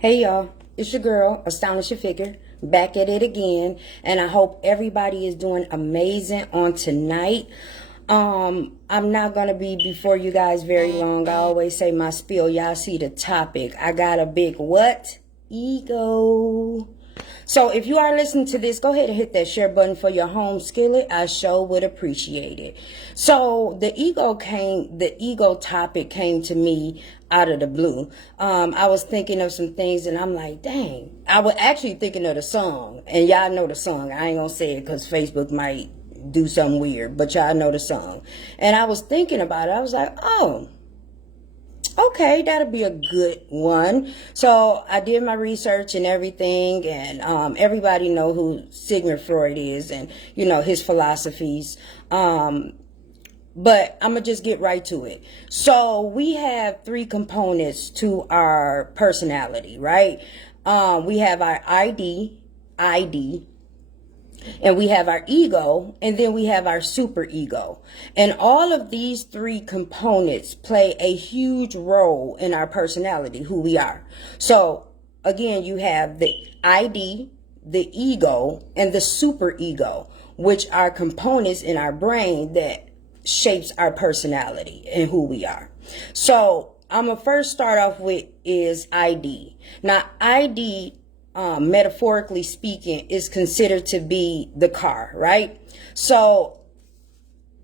Hey y'all, it's your girl, Astonish Your Figure, back at it again, and I hope everybody is doing amazing on tonight. I'm not gonna be before you guys very long. I always say my spiel. Y'all see the topic. I got a big what? Ego. So if you are listening to this, go ahead and hit that share button for your home skillet. I sure would appreciate it. So the ego topic came to me out of the blue. I was thinking of some things and I'm like, dang, I was actually thinking of the song, and y'all know the song. I ain't gonna say it because Facebook might do something weird, but y'all know the song. And I was thinking about it. I was like, oh, okay, that'll be a good one. So I did my research and everything, and everybody know who Sigmund Freud is and, you know, his philosophies. But I'm going to just get right to it. So we have three components to our personality, right? We have our ID, and we have our ego, and then we have our super ego. And all of these three components play a huge role in our personality, who we are. So again, you have the ID, the ego, and the super ego, which are components in our brain that shapes our personality and who we are. So I'm gonna first start off with is ID. Now ID, metaphorically speaking, is considered to be the car, right? So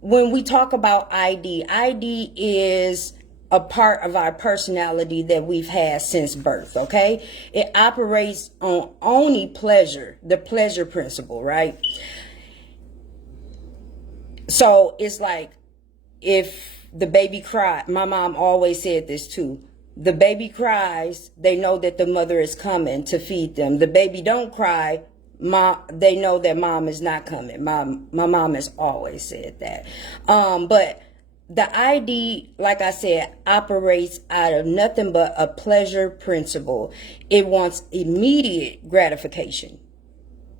when we talk about ID is a part of our personality that we've had since birth, okay? It operates on only pleasure, the pleasure principle, right? So it's like if the baby cried, my mom always said this too. The baby cries, they know that the mother is coming to feed them. The baby don't cry, they know that mom is not coming. My mom has always said that. But the ID, like I said, operates out of nothing but a pleasure principle. It wants immediate gratification.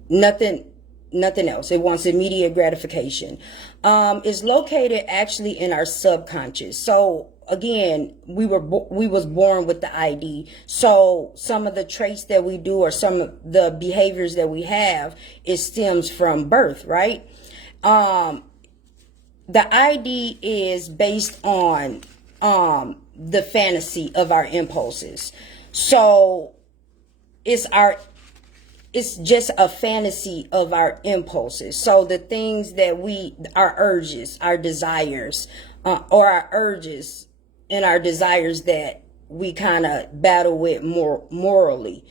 Nothing else. It wants immediate gratification. It's located actually in our subconscious. So again, we was born with the ID. So some of the traits that we do or some of the behaviors that we have, it stems from birth, right? The ID is based on the fantasy of our impulses. So it's just a fantasy of our impulses. So the things that our urges, our desires, or our urges and our desires that we kind of battle with more morally.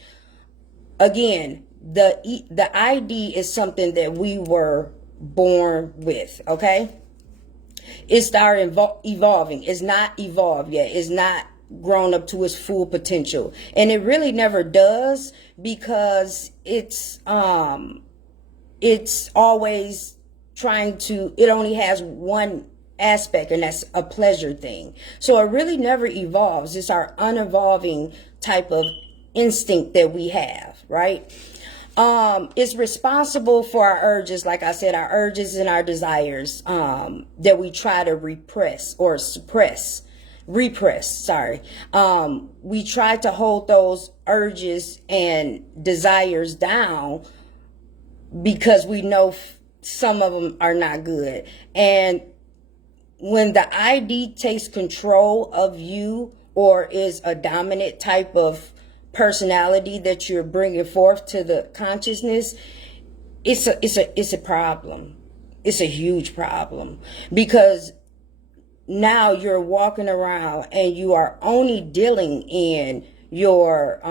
Again, the ID is something that we were born with, okay? It's our evolving. It's not evolved yet. It's not grown up to its full potential, and it really never does, because it's always trying to, it only has one aspect, and that's a pleasure thing. So it really never evolves. It's our unevolving type of instinct that we have, right? It's responsible for our urges, like I said, our urges and our desires that we try to repress. We try to hold those urges and desires down because we know some of them are not good. And when the ID takes control of you, or is a dominant type of personality that you're bringing forth to the consciousness, it's a problem. It's a huge problem, because now you're walking around and you are only dealing in your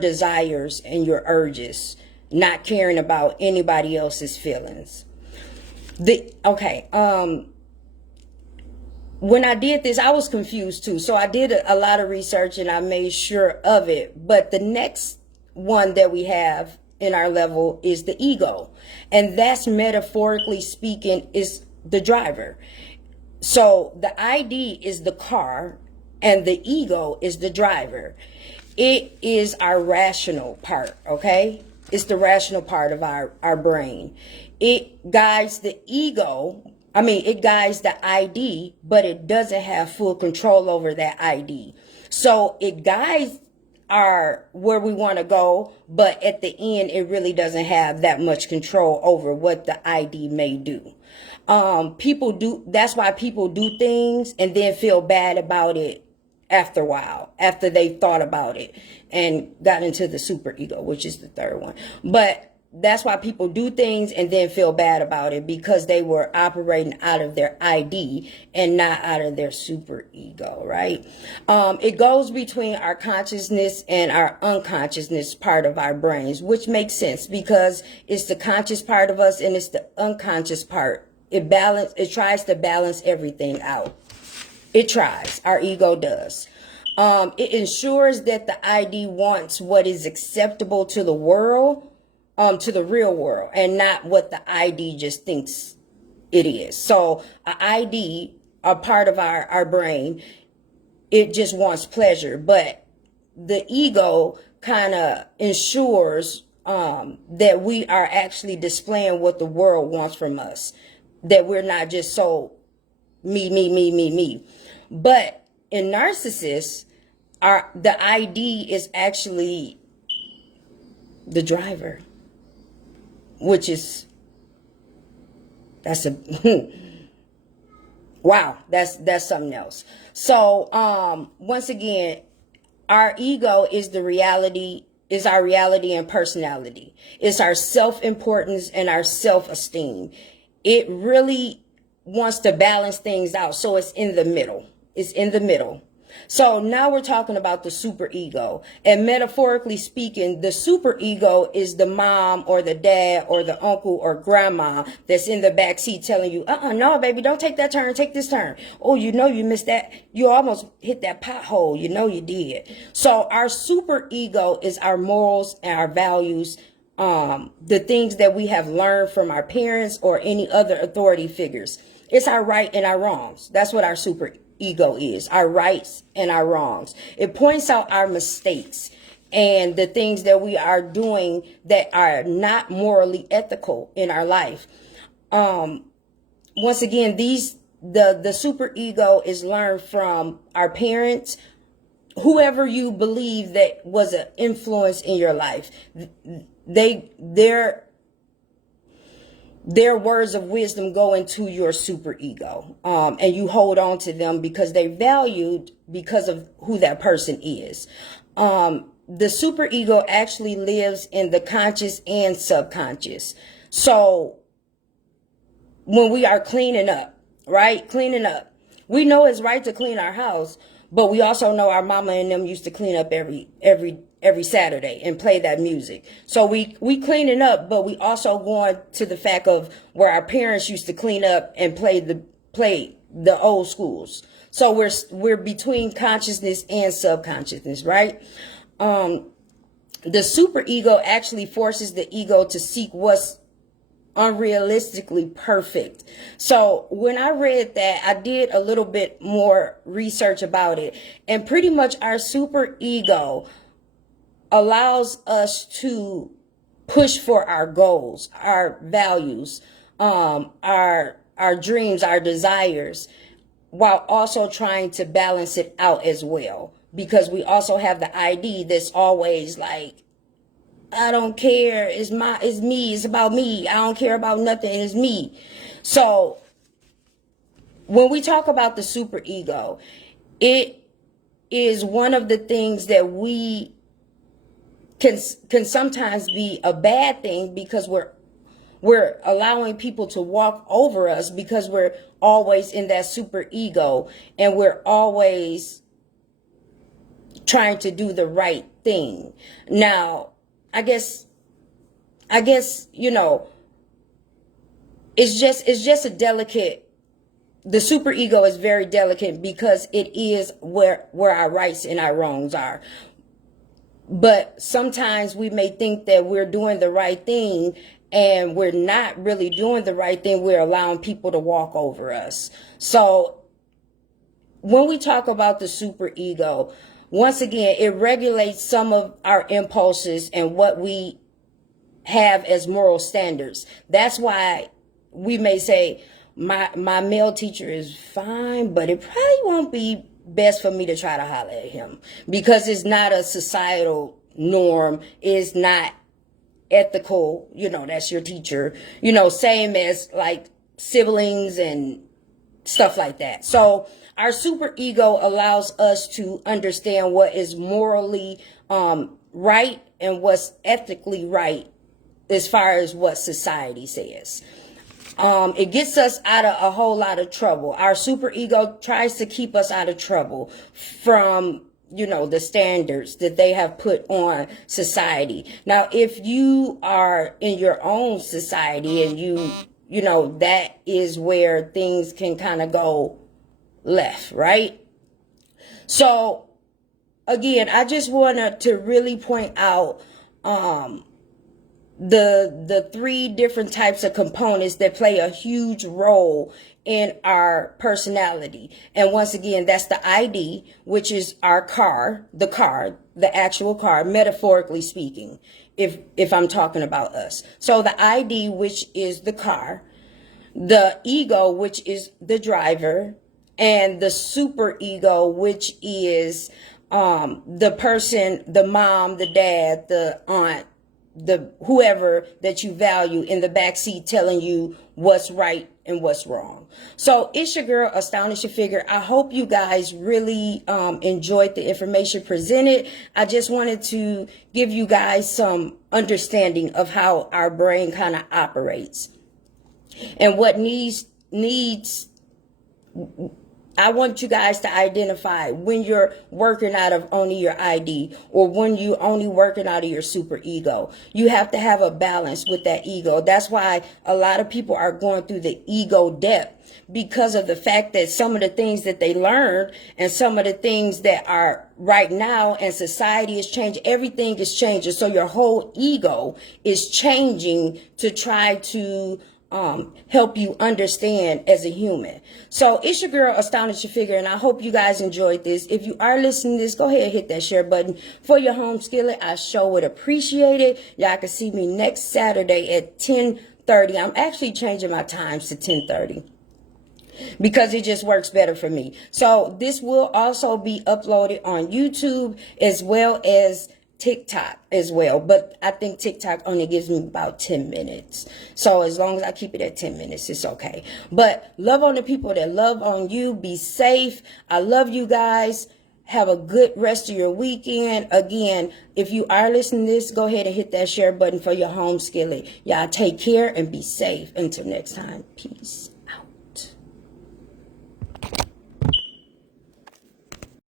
desires and your urges, not caring about anybody else's feelings. When I did this, I was confused too. So I did a lot of research and I made sure of it. But the next one that we have in our level is the ego. And that's, metaphorically speaking, is the driver. So the ID is the car and the ego is the driver. It is our rational part, okay? It's the rational part of our brain. It guides the ego. It guides the ID, but it doesn't have full control over that ID. So it guides are where we want to go, but at the end, it really doesn't have that much control over what the ID may do. That's why people do things and then feel bad about it after a while, after they thought about it and got into the super ego, which is the third one. But that's why people do things and then feel bad about it, because they were operating out of their ID and not out of their super ego, right? It goes between our consciousness and our unconsciousness part of our brains, which makes sense because it's the conscious part of us and it's the unconscious part. It tries to balance everything out. It tries. Our ego does. It ensures that the ID wants what is acceptable to the world, to the real world, and not what the ID just thinks it is. So an ID, a part of our brain, it just wants pleasure, but the ego kind of ensures that we are actually displaying what the world wants from us, that we're not just so me. But in narcissists, the ID is actually the driver, which is, that's a wow, that's something else. So once again, our ego is the reality, is our reality and personality. It's our self-importance and our self-esteem. It really wants to balance things out. So it's in the middle. It's in the middle. So now we're talking about the super ego. And metaphorically speaking, the super ego is the mom or the dad or the uncle or grandma that's in the back seat telling you, no, baby, don't take that turn. Take this turn. Oh, you know, you missed that. You almost hit that pothole. You know, you did. So our super ego is our morals and our values, the things that we have learned from our parents or any other authority figures. It's our right and our wrongs. That's what our super ego is, our rights and our wrongs. It points out our mistakes and the things that we are doing that are not morally ethical in our life. Once again, the super ego is learned from our parents, whoever you believe that was an influence in your life. Their words of wisdom go into your super ego, and you hold on to them because they valued because of who that person is. The super ego actually lives in the conscious and subconscious. So when we are cleaning up, right? Cleaning up, we know it's right to clean our house, but we also know our mama and them used to clean up every Saturday and play that music. So we cleaning up, but we also going to the fact of where our parents used to clean up and play the old schools. So we're between consciousness and subconsciousness, right? The super ego actually forces the ego to seek what's unrealistically perfect. So when I read that, I did a little bit more research about it, and pretty much our super ego allows us to push for our goals, our values, our dreams, our desires, while also trying to balance it out as well. Because we also have the ID that's always like, I don't care, it's me, it's about me, I don't care about nothing, it's me. So when we talk about the super ego, it is one of the things that we can sometimes be a bad thing, because we're allowing people to walk over us because we're always in that super ego and we're always trying to do the right thing. Now, I guess, you know, it's just a delicate, the super ego is very delicate because it is where our rights and our wrongs are. But sometimes we may think that we're doing the right thing and we're not really doing the right thing. We're allowing people to walk over us. So when we talk about the super ego, once again, it regulates some of our impulses and what we have as moral standards. That's why we may say, my male teacher is fine, but it probably won't be best for me to try to holler at him, because it's not a societal norm. It's not ethical. That's your teacher, same as like siblings and stuff like that. So our super ego allows us to understand what is morally right and what's ethically right as far as what society says. It gets us out of a whole lot of trouble. Our super ego tries to keep us out of trouble from, the standards that they have put on society. Now, if you are in your own society and that is where things can kind of go left, right? So, again, I just wanted to really point out the three different types of components that play a huge role in our personality. And once again, that's the ID, which is our car, the actual car, metaphorically speaking, if I'm talking about us. So the ID, which is the car, the ego, which is the driver, and the super ego, which is the person, the mom, the dad, the aunt, the whoever that you value in the backseat telling you what's right and what's wrong. So it's your girl, Astonish Your Figure. I hope you guys really enjoyed the information presented. I just wanted to give you guys some understanding of how our brain kind of operates and what needs. I want you guys to identify when you're working out of only your ID or when you only working out of your super ego. You have to have a balance with that ego. That's why a lot of people are going through the ego depth, because of the fact that some of the things that they learned and some of the things that are right now and society is changing, everything is changing. So your whole ego is changing to try to help you understand as a human. So it's your girl, Astonish Your Figure, and I hope you guys enjoyed this. If you are listening to this, go ahead and hit that share button for your home skillet. I sure would appreciate it. Y'all can see me next Saturday at 10:30. I'm actually changing my times to 10:30 because it just works better for me. So this will also be uploaded on YouTube as well as TikTok as well, but I think TikTok only gives me about 10 minutes. So as long as I keep it at 10 minutes, it's okay. But love on the people that love on you. Be safe. I love you guys. Have a good rest of your weekend. Again, if you are listening to this, go ahead and hit that share button for your home skillet. Y'all take care and be safe. Until next time. Peace.